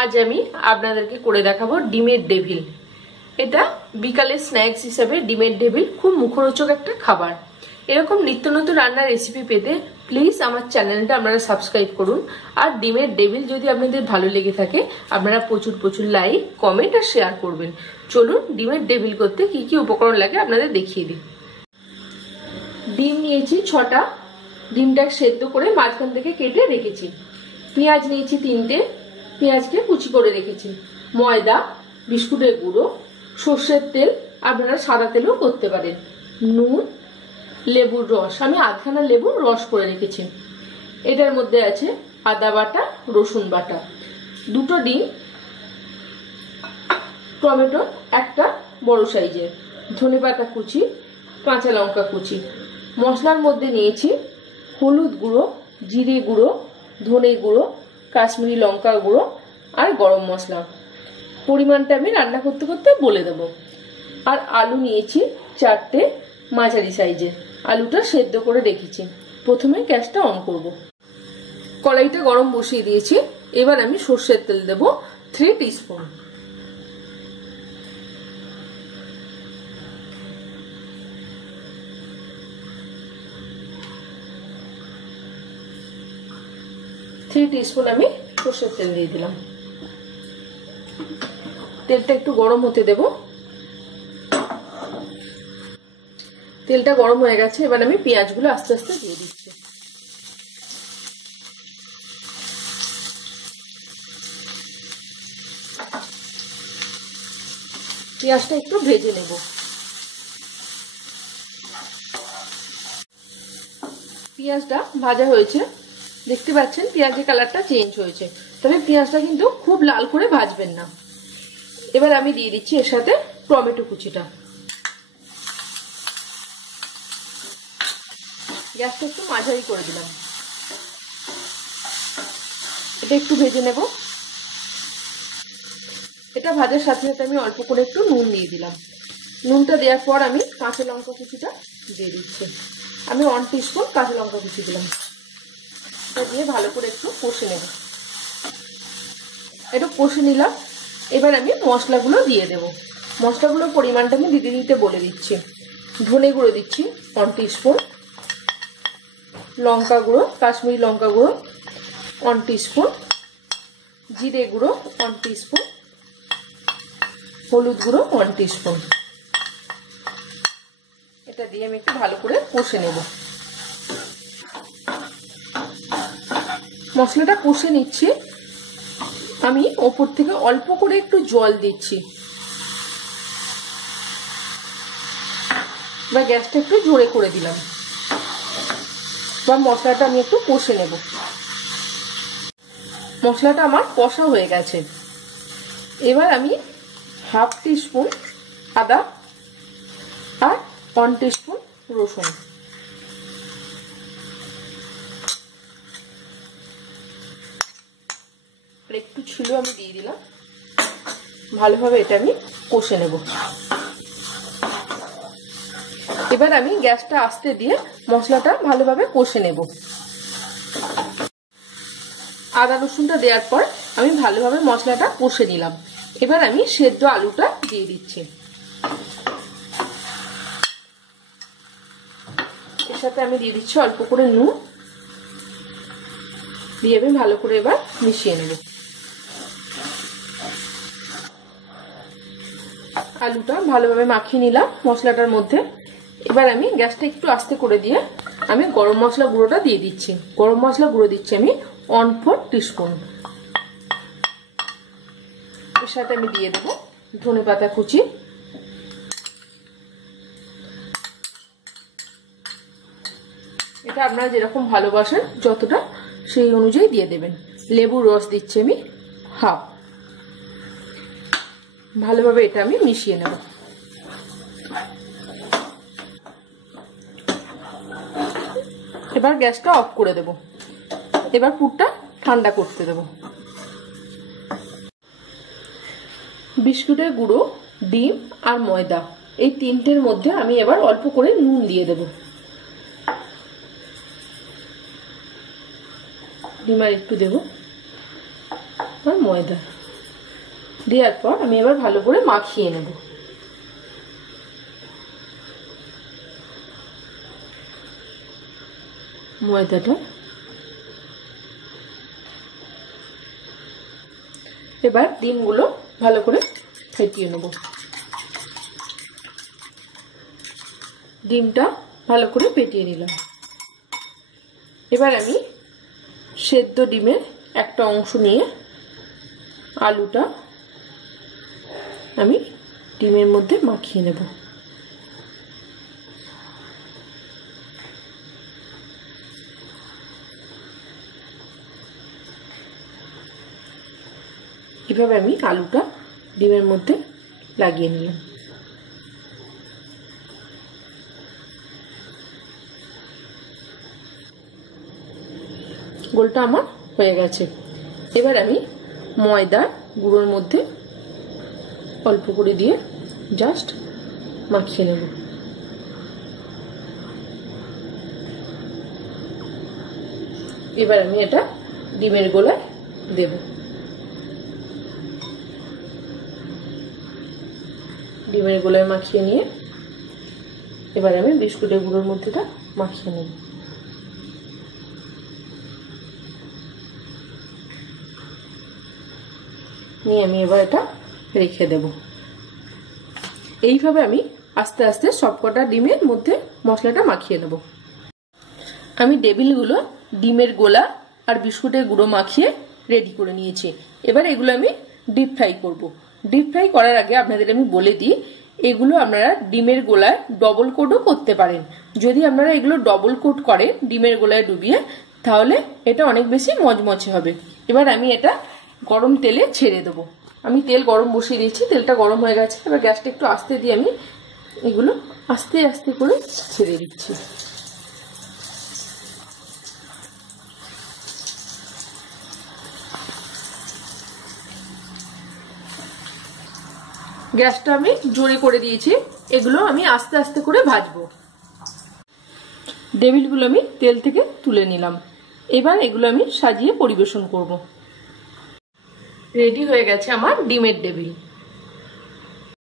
আজ আমি আপনাদেরকে করে দেখাবো ডিমের ডেভিল। এটা বিকালের স্ন্যাক্স হিসেবে ডিমের ডেভিল খুব মুখরোচক একটা খাবার। এরকম নিত্য নতুন রান্নার রেসিপি পেতে প্লিজ আমার চ্যানেলটা আপনারা সাবস্ক্রাইব করুন। আর ডিমের ডেভিল যদি আপনাদের ভালো লেগে থাকে আপনারা প্রচুর লাইক, কমেন্ট আর শেয়ার করবেন। চলুন ডিমের ডেভিল করতে কি কি উপকরণ লাগে আপনাদের দেখিয়ে দিই। ডিম নিয়েছি 6টা, ডিমটা সেদ্ধ করে মাঝখান থেকে কেটে রেখেছি। পেঁয়াজ নিয়েছি 3টে, পেঁয়াজকে কুচি করে রেখেছি। ময়দা, বিস্কুটের গুঁড়ো, সর্ষের তেল, আপনারা সাদা তেলও করতে পারেন, নুন, লেবুর রস, আমি আধখানা লেবুর রস করে রেখেছি। এটার মধ্যে আছে আদা বাটা, রসুন বাটা, 2টো ডিম, টমেটো একটা বড় সাইজের, ধনেপাতা কুচি, কাঁচা লঙ্কা কুচি। মশলার মধ্যে নিয়েছি হলুদ গুঁড়ো, জিরে গুঁড়ো, ধনে গুঁড়ো, কাশ্মীরি লঙ্কা গুঁড়ো আর গরম মশলা। পরিমাণটা আমি রান্না করতে করতে বলে দেব। আর আলু নিয়েছি 4টে মাঝারি সাইজের, আলুটা সেদ্ধ করে রেখেছি। প্রথমে গ্যাসটা অন করব। কড়াইটা গরম বসিয়ে দিয়েছি। এবার আমি সর্ষের তেল দেব 3 টিস্পুন। আমি সর্ষের তেল দিয়ে দিলাম। তেলটা একটু গরম হতে দেব। তেলটা গরম হয়ে গেছে, এবার আমি পেঁয়াজগুলো আস্তে আস্তে দিয়ে দিচ্ছি। পেঁয়াজটা একটু ভেজে নেব। পেঁয়াজটা ভাজা হয়েছে, দেখতে পাচ্ছেন পেঁয়াজের কালারটা চেঞ্জ হয়েছে, তবে পেঁয়াজটা কিন্তু খুব লাল করে ভাজবেন না। এবার আমি দিয়ে দিচ্ছি এর সাথে টমেটো কুচিটা। গ্যাসটা একটু মাঝারি করে দিলাম। এটা একটু ভেজে নেব। এটা ভাজার সাথে সাথে আমি অল্প করে একটু নুন দিয়ে দিলাম। নুনটা দেওয়ার পর আমি কাঁচা লঙ্কা কুচিটা দিয়ে দিচ্ছি। আমি 1 টিস্পুন কাঁচা লঙ্কা কুচি দিলাম। এটা দিয়ে ভালো করে একটু কষে নেব। একটু কষে নিলাম। এবার আমি মশলাগুলো দিয়ে দেব। মশলাগুলোর পরিমাণটা আমি দিতে দিতে বলে দিচ্ছি। ধনে গুঁড়ো দিচ্ছি 1 টিস্পুন, লঙ্কা গুঁড়ো, কাশ্মীরি লঙ্কা গুঁড়ো 1 টিস্পুন, জিরে গুঁড়ো 1 টিস্পুন, হলুদ গুঁড়ো 1 টিস্পুন। এটা দিয়ে আমি একটু ভালো করে কষে নেব। মশলাটা কষে নিচ্ছি। আমি ওপর থেকে অল্প করে একটু জল দিচ্ছি। বা গ্যাসটা একটু জোরে করে দিলাম। বা মশলাটা আমি একটু কষে নেব। মশলাটা আমার কষা হয়ে গেছে। এবার আমি 1/2 টিস্পুন আদা আর 1 টিস্পুন রসুন, একটু ছিল আমি দিয়ে দিলাম। ভালোভাবে এটা আমি কষে নেব। এবার আমি গ্যাসটা আস্তে দিয়ে মশলাটা ভালোভাবে কষে নেব। আদা রসুনটা দেওয়ার পর আমি ভালোভাবে মশলাটা কষে নিলাম। এবার আমি সেদ্ধ আলুটা দিয়ে দিচ্ছি। এর সাথে আমি দিয়ে দিচ্ছি অল্প করে নুন, দিয়ে আমি ভালো করে এবার মিশিয়ে নেব। আলুটা ভালোভাবে মাখিয়ে নিলাম মশলাটার মধ্যে। এবার আমি গ্যাসটা একটু আস্তে করে দিয়ে আমি গরম মশলা গুঁড়োটা দিয়ে দিচ্ছি। গরম মশলা গুঁড়ো দিচ্ছি আমি 1/4 টিস্পুন। এর সাথে আমি দিয়ে দেবো ধনেপাতা কুচি, এটা আপনারা যেরকম ভালোবাসেন যতটা সেই অনুযায়ী দিয়ে দেবেন। লেবুর রস দিচ্ছি আমি 1/2। ভালোভাবে এটা আমি মিশিয়ে নেব। এবার গ্যাসটা অফ করে দেব। এবার পুরটা ঠান্ডা করতে দেব। বিস্কুটের গুঁড়ো, ডিম আর ময়দা এই 3টের মধ্যে আমি এবার অল্প করে নুন দিয়ে দেব। ডিম আর একটু দেব আর ময়দা। দেওয়ার পর আমি এবার ভালো করে মাখিয়ে নেব। ময়দাটা এবার ডিমগুলো ভালো করে ফেটিয়ে নেব। ডিমটা ভালো করে ফেটিয়ে নিলাম। এবার আমি সেদ্ধ ডিমের একটা অংশ নিয়ে আলুটা আমি ডিমের মধ্যে মাখিয়ে নেব। এভাবে আমি আলুটা ডিমের মধ্যে লাগিয়ে নিলাম। গোলটা আমার হয়ে গেছে। এবার আমি ময়দা গুঁড়োর মধ্যে অল্প করে দিয়ে জাস্ট মাখিয়ে নেব। এবার আমি এটা ডিমের গোলায় দেব। ডিমের গোলায় মাখিয়ে নিয়ে এবার আমি বিস্কুটের গুঁড়োর মধ্যে এটা মাখিয়ে নেব। নিয়ে আমি এবার এটা রেখে দেব। এইভাবে আমি আস্তে আস্তে সবকটা ডিমের মধ্যে মশলাটা মাখিয়ে নেব। আমি টেবিলগুলো ডিমের গোলা আর বিস্কুটের গুঁড়ো মাখিয়ে রেডি করে নিয়েছি। এবার এগুলো আমি ডিপ ফ্রাই করব। ডিপ ফ্রাই করার আগে আপনাদের আমি বলে দিই, এগুলো আপনারা ডিমের গোলায় ডবল কোটও করতে পারেন। যদি আপনারা এগুলো ডবল কোট করেন ডিমের গোলায় ডুবিয়ে, তাহলে এটা অনেক বেশি মচমচে হবে। এবার আমি এটা গরম তেলে ছেড়ে দেবো। আমি তেল গরম বসিয়ে দিয়েছি, তেলটা গরম হয়ে গেছে। এবার গ্যাসটা একটু আস্তে দিয়ে আমি এগুলো আস্তে আস্তে করে ছেড়ে দিচ্ছি। গ্যাসটা আমি জোরে করে দিয়েছি। এগুলো আমি আস্তে আস্তে করে ভাজবো। ডেভিলগুলো আমি তেল থেকে তুলে নিলাম। এবার এগুলো আমি সাজিয়ে পরিবেশন করব। রেডি হয়ে গেছে আমার ডিমের ডেভিল।